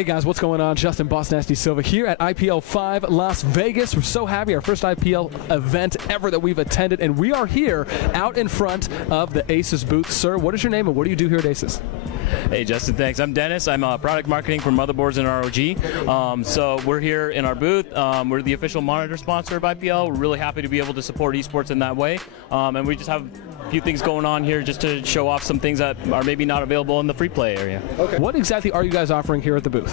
Hey guys, what's going on? Justin BOSSNASTi Silva here at IPL5 Las Vegas. We're so happy, our first IPL event ever that we've attended, and we are here out in front of the ASUS booth. Sir, what is your name and what do you do here at ASUS? Hey Justin, thanks. I'm Dennis. I'm product marketing for motherboards and ROG. So we're here in our booth. We're the official monitor sponsor of IPL. We're really happy to be able to support esports in that way. And we just have a few things going on here just to show off some things that are maybe not available in the free play area. Okay. What exactly are you guys offering here at the booth?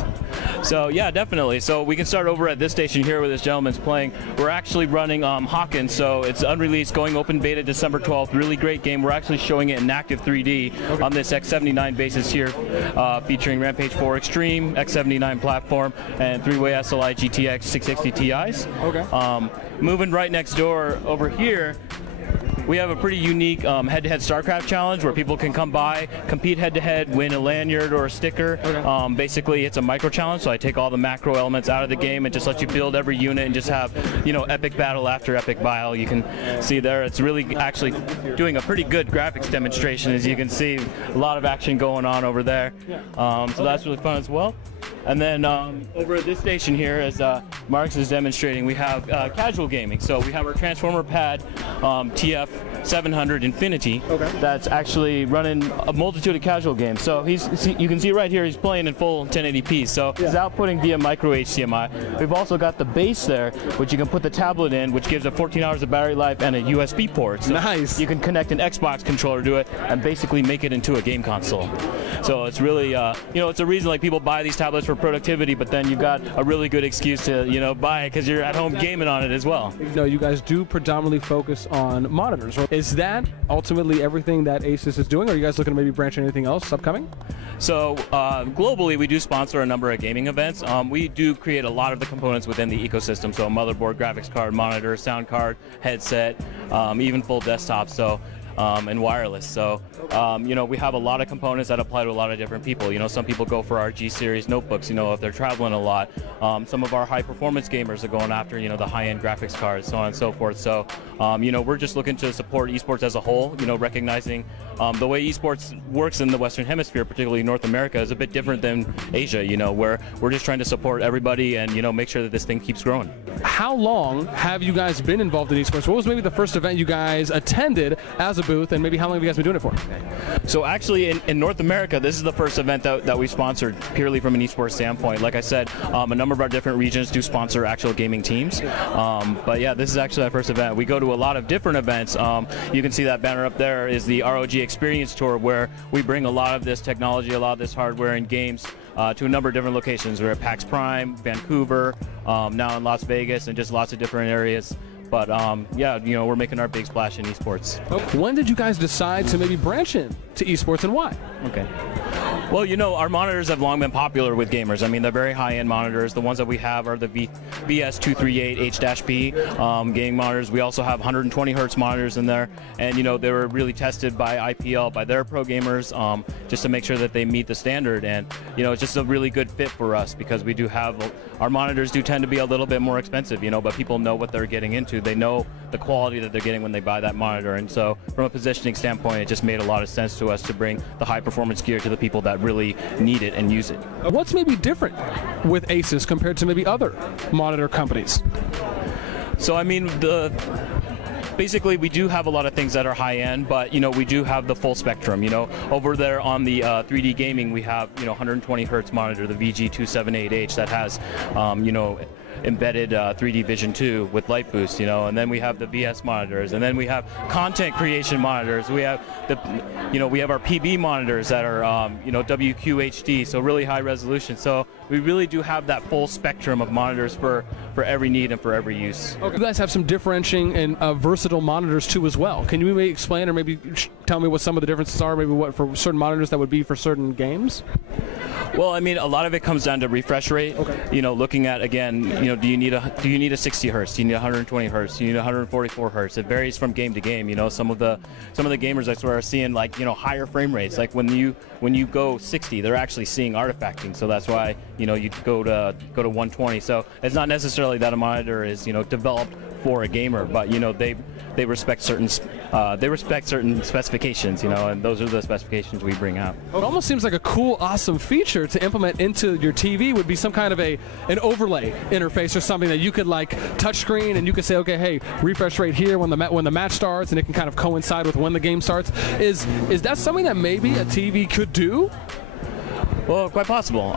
So yeah, definitely. So we can start over at this station here where this gentleman's playing. We're actually running Hawkins, so it's unreleased, going open beta December 12th. Really great game. We're actually showing it in active 3D on this X79 basis here, featuring Rampage 4 Extreme, X79 platform, and 3-way SLI GTX 660 Ti's. Okay. Moving right next door over here, we have a pretty unique head-to-head StarCraft challenge where people can come by, compete head-to-head, win a lanyard or a sticker. Okay. Basically, it's a micro challenge, so I take all the macro elements out of the game and just let you build every unit and just have, you know, epic battle after epic battle. You can see there, it's really actually doing a pretty good graphics demonstration, as you can see. A lot of action going on over there. So that's really fun as well. And then over at this station here, as Marks is demonstrating, we have casual gaming. So we have our Transformer Pad TF700 Infinity. Okay. That's actually running a multitude of casual games. So you can see right here, he's playing in full 1080p. So he's outputting via micro HDMI. We've also got the base there, which you can put the tablet in, which gives it 14 hours of battery life and a USB port. So nice. you can connect an Xbox controller to it and basically make it into a game console. So it's really, you know, it's a reason like people buy these tablets for productivity, but then you've got a really good excuse to, you know, buy it because you're at home gaming on it as well. No, you guys do predominantly focus on monitors. Is that ultimately everything that ASUS is doing, or are you guys looking to maybe branch anything else upcoming? So globally, we do sponsor a number of gaming events. We do create a lot of the components within the ecosystem, so a motherboard, graphics card, monitor, sound card, headset, even full desktop. So and wireless. So, you know, we have a lot of components that apply to a lot of different people. You know, some people go for our G series notebooks, you know, if they're traveling a lot. Some of our high performance gamers are going after, you know, the high-end graphics cards, so on and so forth. So, you know, we're just looking to support esports as a whole, you know, recognizing the way esports works in the Western Hemisphere, particularly North America, is a bit different than Asia, you know, where we're just trying to support everybody and, you know, make sure that this thing keeps growing. How long have you guys been involved in esports? What was maybe the first event you guys attended as a booth, and maybe how long have you guys been doing it for? So actually in North America, this is the first event that we sponsored purely from an esports standpoint. Like I said, a number of our different regions do sponsor actual gaming teams. But yeah, this is actually our first event. We go to a lot of different events. You can see that banner up there is the ROG Experience Tour, where we bring a lot of this technology, a lot of this hardware and games to a number of different locations. We're at PAX Prime, Vancouver, now in Las Vegas, and just lots of different areas. But yeah, you know, we're making our big splash in esports. When did you guys decide to maybe branch in to esports, and why? Okay. Well, you know, our monitors have long been popular with gamers. I mean, they're very high-end monitors. The ones that we have are the VS238 H-B gaming monitors. We also have 120 hertz monitors in there, and you know, they were really tested by IPL, by their pro gamers, just to make sure that they meet the standard. And you know, it's just a really good fit for us because we do have our monitors do tend to be a little bit more expensive, you know, but people know what they're getting into. They know the quality that they're getting when they buy that monitor, and so from a positioning standpoint, it just made a lot of sense to us to bring the high-performance gear to the people that really need it and use it. What's maybe different with ASUS compared to maybe other monitor companies? So I mean, basically, we do have a lot of things that are high-end, but you know, we do have the full spectrum. You know, over there on the 3D gaming, we have, you know, 120 hertz monitor, the VG278H, that has you know, embedded 3D Vision 2 with light boost, you know, and then we have the VS monitors, and then we have content creation monitors. We have the, you know, we have our PB monitors that are, you know, WQHD, so really high resolution. So we really do have that full spectrum of monitors for every need and for every use. Okay. You guys have some differentiating and versatile monitors too as well. Can you maybe explain or maybe tell me what some of the differences are, maybe what for certain monitors that would be for certain games? Well, I mean, a lot of it comes down to refresh rate. Okay. You know, looking at, again, you know, do you need a 60 hertz? Do you need 120 hertz? Do you need 144 hertz? It varies from game to game. You know, some of the gamers I swear are seeing, like, you know, higher frame rates. Like when you go 60, they're actually seeing artifacting. So that's why, you know, you go to 120. So it's not necessarily that a monitor is, you know, developed for a gamer, but you know they respect certain specifications, you know, and those are the specifications we bring out. It almost seems like a cool, awesome feature to implement into your TV would be some kind of an overlay interface or something that you could like touch screen, and you could say, okay, hey, refresh rate here when the match starts, and it can kind of coincide with when the game starts. Is that something that maybe a TV could do? Well, quite possible.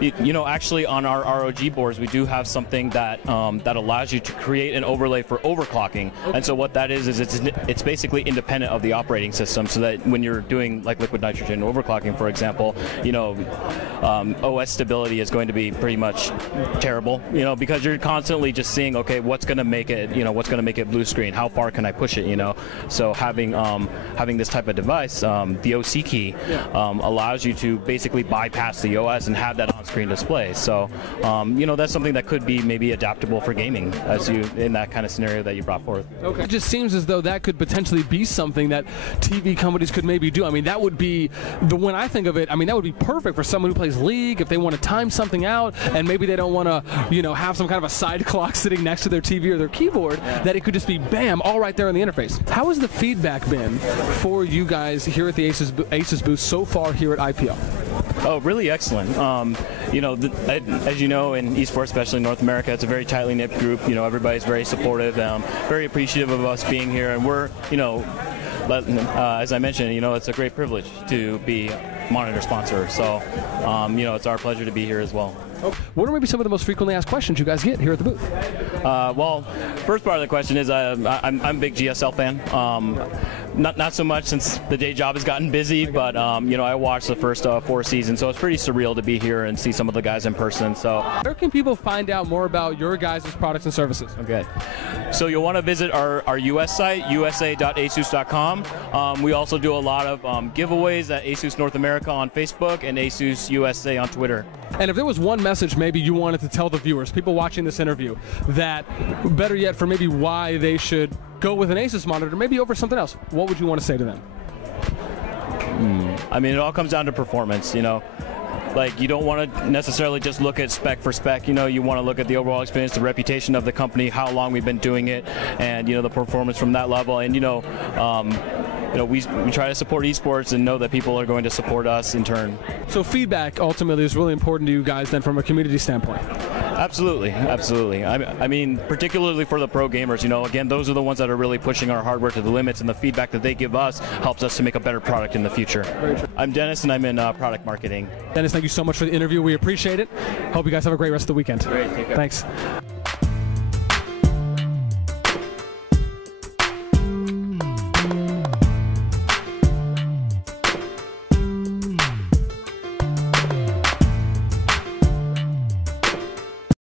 You know, actually, on our ROG boards, we do have something that that allows you to create an overlay for overclocking. Okay. And so what that is it's basically independent of the operating system, so that when you're doing like liquid nitrogen overclocking, for example, you know, OS stability is going to be pretty much terrible, you know, because you're constantly just seeing, okay, what's going to make it, you know, what's going to make it blue screen? How far can I push it? You know, so having this type of device, the OC key, allows you to basically bypass the OS and have that on-screen display. So, you know, that's something that could be maybe adaptable for gaming, as you in that kind of scenario that you brought forth. Okay. It just seems as though that could potentially be something that TV companies could maybe do. I mean, that would be when I think of it. I mean, that would be perfect for someone who plays League if they want to time something out, and maybe they don't want to, you know, have some kind of a side clock sitting next to their TV or their keyboard. Yeah. That it could just be bam, all right there in the interface. How has the feedback been for you guys here at the ASUS booth so far here at IPL? Oh, really excellent. You know, as you know, in esports, especially in North America, it's a very tightly knit group. You know, everybody's very supportive, very appreciative of us being here, and we're, you know, as I mentioned, you know, it's a great privilege to be a monitor sponsor. So, you know, it's our pleasure to be here as well. What are maybe some of the most frequently asked questions you guys get here at the booth? Well, first part of the question is I'm a big GSL fan. Not so much since the day job has gotten busy, but you know, I watched the first 4 seasons, so it's pretty surreal to be here and see some of the guys in person. So, where can people find out more about your guys' products and services? Okay, so you'll want to visit our US site, usa.asus.com. We also do a lot of giveaways at ASUS North America on Facebook and ASUS USA on Twitter. And if there was one message maybe you wanted to tell the viewers, people watching this interview, that better yet for maybe why they should go with an ASUS monitor, maybe over something else, what would you want to say to them? I mean, it all comes down to performance, you know. Like, you don't want to necessarily just look at spec for spec, you know, you want to look at the overall experience, the reputation of the company, how long we've been doing it, and, you know, the performance from that level. And, you know, we try to support esports and know that people are going to support us in turn. So feedback ultimately is really important to you guys then from a community standpoint. Absolutely, absolutely. I mean, particularly for the pro gamers, you know, again, those are the ones that are really pushing our hardware to the limits, and the feedback that they give us helps us to make a better product in the future. Very true. I'm Dennis, and I'm in product marketing. Dennis, thank you so much for the interview. We appreciate it. Hope you guys have a great rest of the weekend. Great, take care. Thanks.